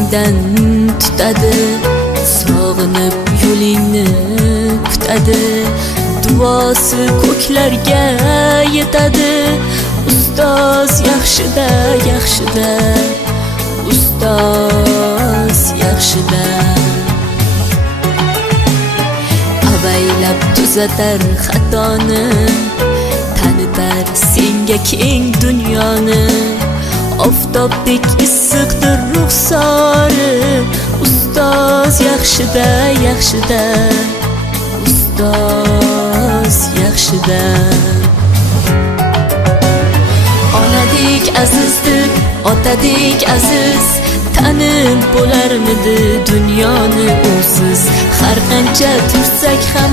ko'nglingdan tutadi, sog'inib yo'lingni kutadi, duosi ko'klarga yetadi. Ustoz yaxshida, yaxshida, ustoz yaxshida. Avaylab tuzatar xatoni, tanitar senga keng dunyoni. Oftobdek issiqdir ruxsori, ustoz yaxshida, yaxshida, ustoz yaxshida. Onadek azizdir, otadek aziz, tanib bo'larmidi dunyoni usiz. Har qancha tursak ham